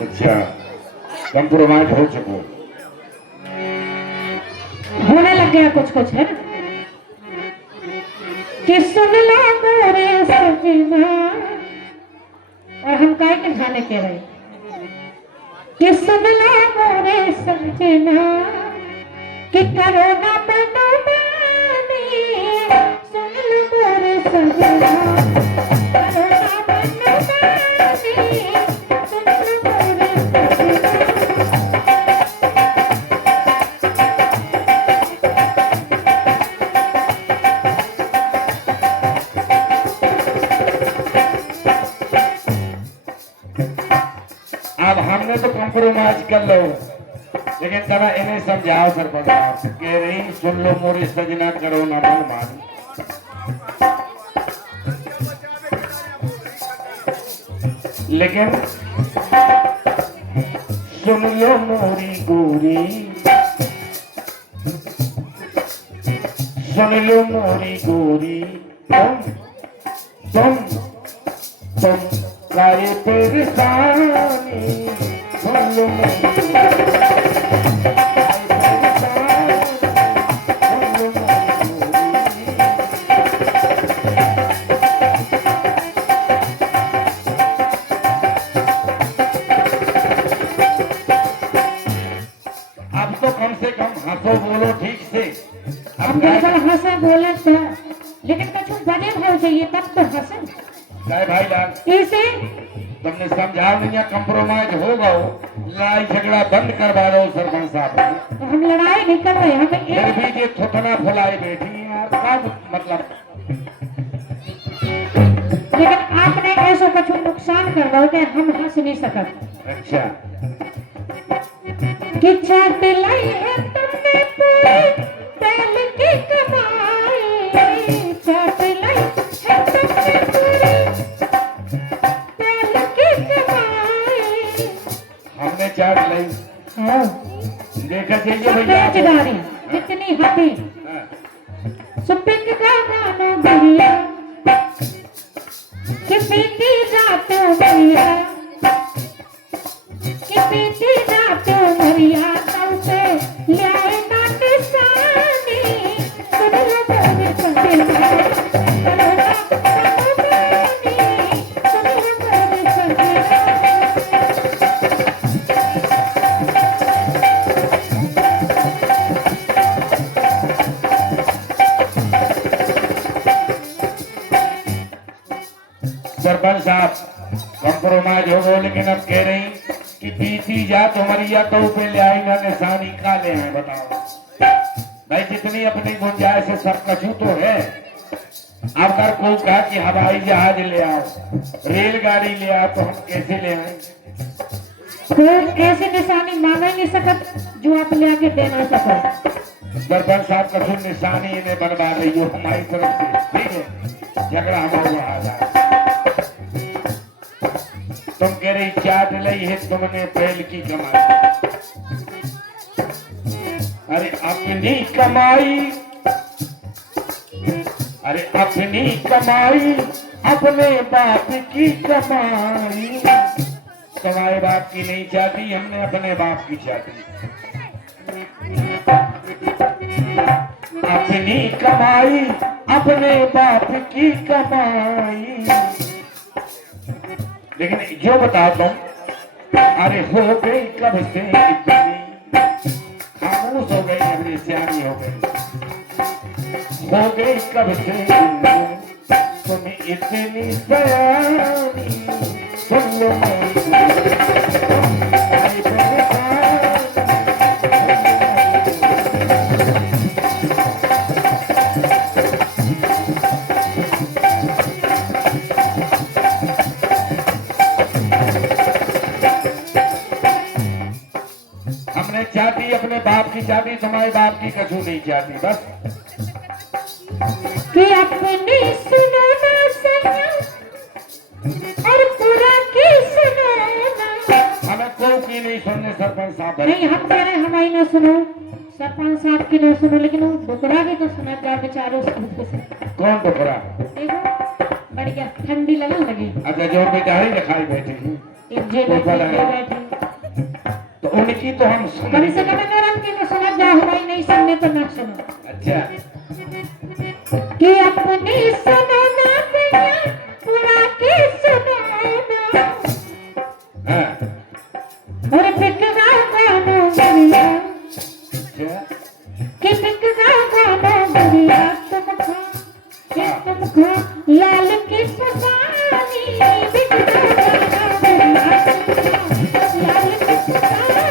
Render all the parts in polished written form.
अच्छा, कंप्रोमाइज हो चुको। होने लग गया कुछ कुछ है ना कि सुन लो मेरे सजना। और हम काय के गाने कह रहे कि सुन लो मेरे सजना कि करो ना मनमानी। सुन लो मेरे सजना करो ना मनमानी। सुन लो मेरे सजना। अब हमने तो कंप्रोमाइज कर लो, लेकिन तरा इन्हें समझाओ सरपंच साहब, कह रही सुन लो मोरी सजना करो ना मनमानी। लेकिन सुन लो मोरी गोरी, सुन लो मोरी गोरी, तुम तुम काहे परेशानी। सुन लो मोरी गोरी, अब तो कम से कम हंसो बोलो ठीक से। अब दरअसल हंसे बोले तो लेकिन कुछ बड़े भाव चाहिए तब तो हंसे। जय भाई लाल, इसे तुमने समझा नहीं, कंप्रोमाइज हो गओ, लड़ाई झगड़ा बंद करवा दो सरपंच साहब। तो हम लड़ाई नहीं कर रहे, हमें फिर एक भी ये थुथना फुलाई बैठी है यार, क्या मतलब। लेकिन आपने ऐसा कुछ नुकसान कर दो कि हम हंस नहीं सकते। अच्छा, कि चाट लाई है तुमने पूरी तेल की कमाई। चाट लाई है तुमने पूरी तेल की कमाई। हमने चाट ली, हाँ देखा चाहिए सब भैया। बेचदारी जितनी हटी हाँ, सुपिंग का गाना भैया कि पीती जातो भैया कि पीती जातो भैया तब से ल्याए ना निशानी। सुन लो मेरे सजना करो ना मनमानी। सुन लो मेरे सजना। सरपंच साहब कंप्रोमाइज हो गो, लेकिन अब कह रही कि बीती जा तुम्हारी या तो पे ले आई ना निशानी का ले आए, बताओ भाई। जितनी अपनी गुंजाइश है सब कछु तो है। अब अगर कोई कहा कि हवाई जहाज ले आओ, रेलगाड़ी ले आओ, तो हम कैसे ले आए। कोई ऐसी निशानी मांग ही नहीं सकत जो आप ले आके दे ना सको। सरपंच साहब कछु निशानी इन्हें बनवा रही हो हमारी तरफ से, ठीक है, झगड़ा हमारा आ जाए। तुम कह रही चाट ली है तुमने बैल की कमाई। अरे अपनी कमाई, अरे अपनी कमाई, अपने बाप की कमाई। तुम्हारे बाप की नहीं चाहती, हमने अपने बाप की चाहती। अपनी कमाई, अपने बाप की कमाई। लेकिन जो बताता हूं, अरे हो गई कब से इतनी, खामोश हो गई अगली सियानी हो गई कब से तुम इतनी सयानी। सुन लो हमने चाहती अपने बाप की चाहती, तुम्हारे बाप की कछु नहीं चाहती। बस कि अपनी सुनो ना सैया और पूरा की सुनो ना। हमें कोई की नहीं सुनने सरपंच साहब। नहीं हम कह रहे हमारी ना सुनो, सरपंच साहब की ना सुनो, लेकिन वो डुकरा की तो सुना जाए बेचारे उसको से। कौन टुकड़ा? देखो बढ़िया ठंडी लगन लगी। अच्छा जो बिटाई दिखाई बैठी थी एक जे ऊपर बैठी है। ये बैठी। तो उनकी तो हम सुन कम से कम नरम की तो समझ जाओ, हमारी नहीं सुनने तो ना सुनो। अच्छा कि अपनी सुनो ना पिया पूरा की सुनो ना, हाँ और बिकरा गानो बढ़िया अच्छा कि बिकरा गानो बढ़िया तुम खा कि तुम खा लाल की फसानी, बिकरा गानो बढ़िया तुम खा लाल की फसानी,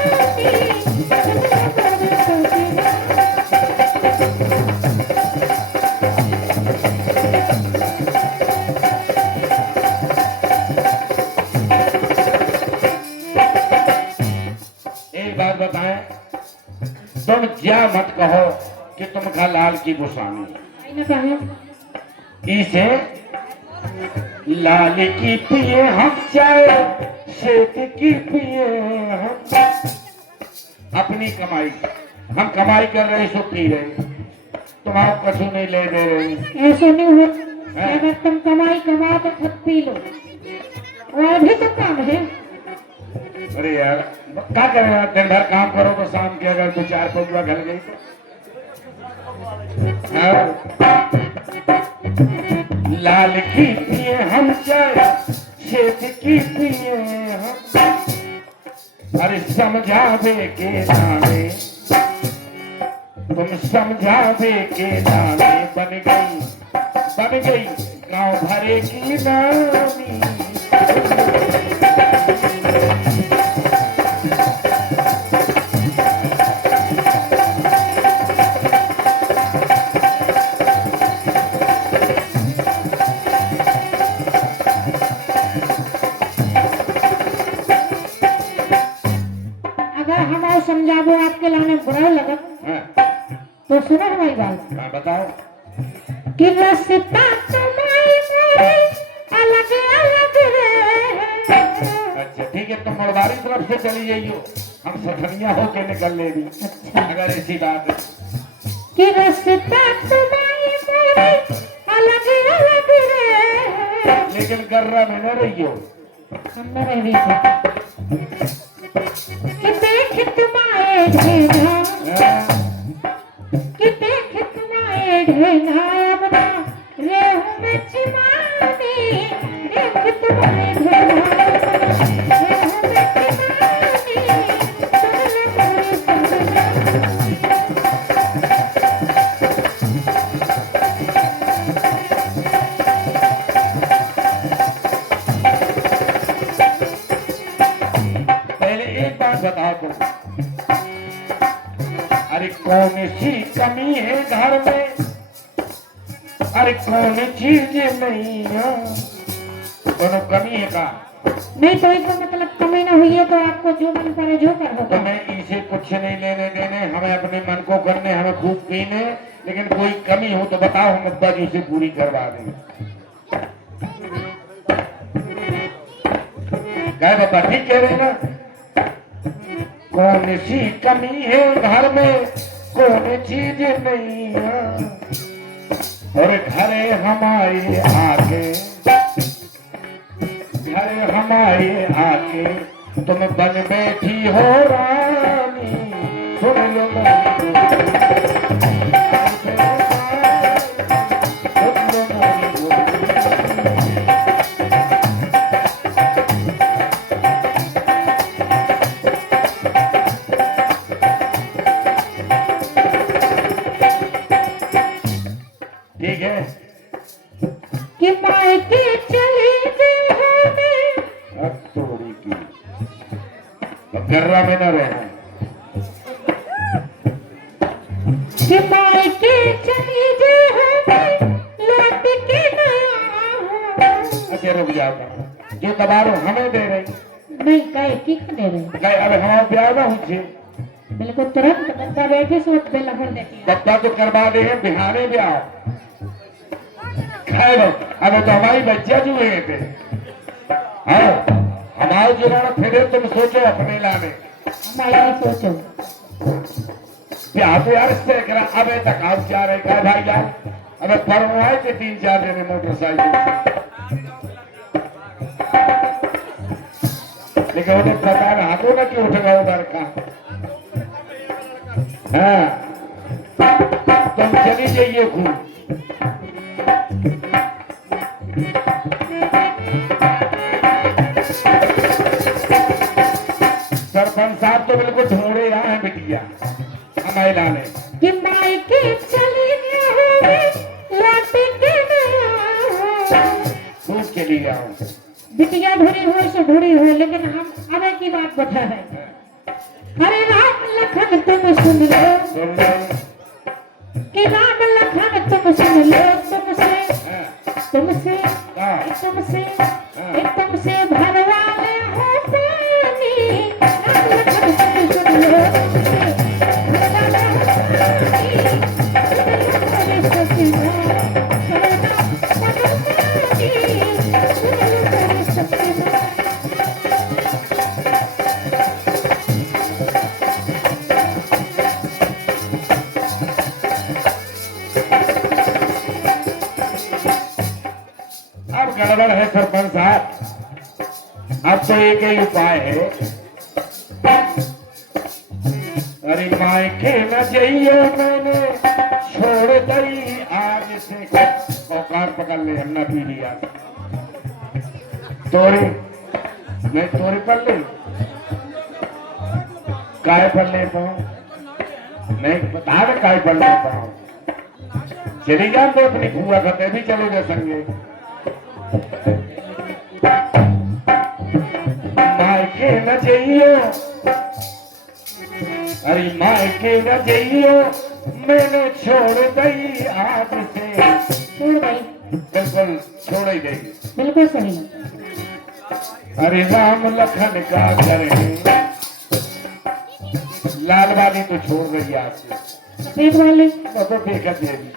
एक बात बताएं, तुम क्या मत कहो कि तुम खा लाल की बुसानी, आई ना कहे इसे लाल की पिए हम चाय, श्वेत की पिए हम। अपनी कमाई, हम कमाई कर रहे सो पी रहे, तुम्हारा कछु नहीं ले दे रहे। ऐसे नहीं हो। अगर तुम कमाई कमा तो खुद पी लो, और भी तो काम है। अरे यार क्या करें, दिन भर काम करो तो शाम के अगर दो चार रुपया घर गई तो हाँ। लाल की पिए हम चाय, श्वेत की पिए हम। अरे समझावे के नामे, तुम समझावे के नामे बन गई गांव भरे की नामी। अगर हमारे समझाबो आपके लाने बुरा लगा हाँ, तो सुनो हमारी बात हाँ बताओ। कि रास्ता तुम्हारी मोरी अलग अलग है। अच्छा ठीक है, तुम मरवारी तरफ से चली जाइयो, हम सधनिया होके निकल ले दी। अच्छा अगर ऐसी बात है कि रास्ता तुम्हारी मोरी अलग अलग है। लेकिन गर्रा में न रहियो। हम न रह भी कि देख तुम्हारे ढेला, हाँ, कि देख तुम्हारे ढेला अपना रेहू में चिमानी, देख तुम्हारे ढेला अपना रेहू में चिमानी, तुमने मोरी पहले एक बात बताओ तुम, अरे कौन सी कमी है घर में, अरे कौन चीज नहीं है, दोनों कमी है का। नहीं तो इसका मतलब कमी ना हुई है तो आपको जो मन करे जो कर होगा। तुम्हें इसे कुछ नहीं लेने देने, हमें अपने मन को करने, हमें खूब पीने, लेकिन कोई कमी हो तो बताओ, हम अब्बा जी उसे पूरी करवा देंगे। क्या बाबा ठीक कह रहे हैं ना। कौन सी कमी है घर में, कौन चीज नहीं है, और घरे हमारे आके, घरे हमारे आके तुम बन बैठी हो रानी, सुन लो मेरी बोली। सुन लो मेरी बोली। ठीक है, कि मायके चली गई मैं, अब थोड़ी की अब गर्रा में न रहना। कि मायके चली गई मैं, लौट के न आऊं। अच्छा रुक जाओ, जो दबारो हमें दे रही, नहीं कहे किक दे रहे कहे अरे हमारा प्यार ना हुई, बिल्कुल तुरंत बंदा बैठे सो बेला भर देती है। पप्पा तो करवा दे हैं बिहारे भी आओ खाए लो। अबे तो हमारी बच्चा जो है थे, हाँ हमारे जीवन फिरे, तुम सोचो अपने लाने हमारी सोचो ब्याह तो यार इससे करा। अबे तक आप जा रहे क्या भाई जान, अबे परवाह के 3-4 दिन मोटरसाइकिल से लेकिन उन्हें पता ना हाथों ना क्यों उठ गया उधर का। हाँ तुम चली जाइए खूब। सरपंच साहब तो बिल्कुल ढूंढे रहा है बिटिया हमारे लाने। कि मायके चली गई लौट के नया खूब चली गया हूँ। बिटिया ढूंढी हुई से ढूंढी हुई, लेकिन हम अबे की बात बता है। अरे राम लखन तुम सुन लो सुन लो। कि राम लखन तुम सुन लो, तुमसे तुमसे हाँ। तुमसे तुमसे भरवाले हो पानी। राम लखन तुम सुन लो, अब गड़बड़ है सरपंच साहब। अब तो एक ही उपाय है। अरे मायके न जाइयो मैंने छोड़ दई आज से। औकात पकड़ ले अन्ना पी लिया तोरी। मैं तोरी पर ले काय पर ले पाऊं नहीं बता दे काय पर ले पाऊं। चली जा तो अपनी कुआ करते भी चलोगे संगे। मायके न जाइयो अरे मायके न जाइयो मैंने छोड़ दई आज से। छोड़ गई, बिल्कुल छोड़ ही गई। बिल्कुल सही। अरे राम लखन का करे लाल वाली तो छोड़ रही आज से। सफेद वाली तो देखा देवी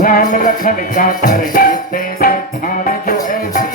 राम लखन का करे तेरे ठान जो ऐसी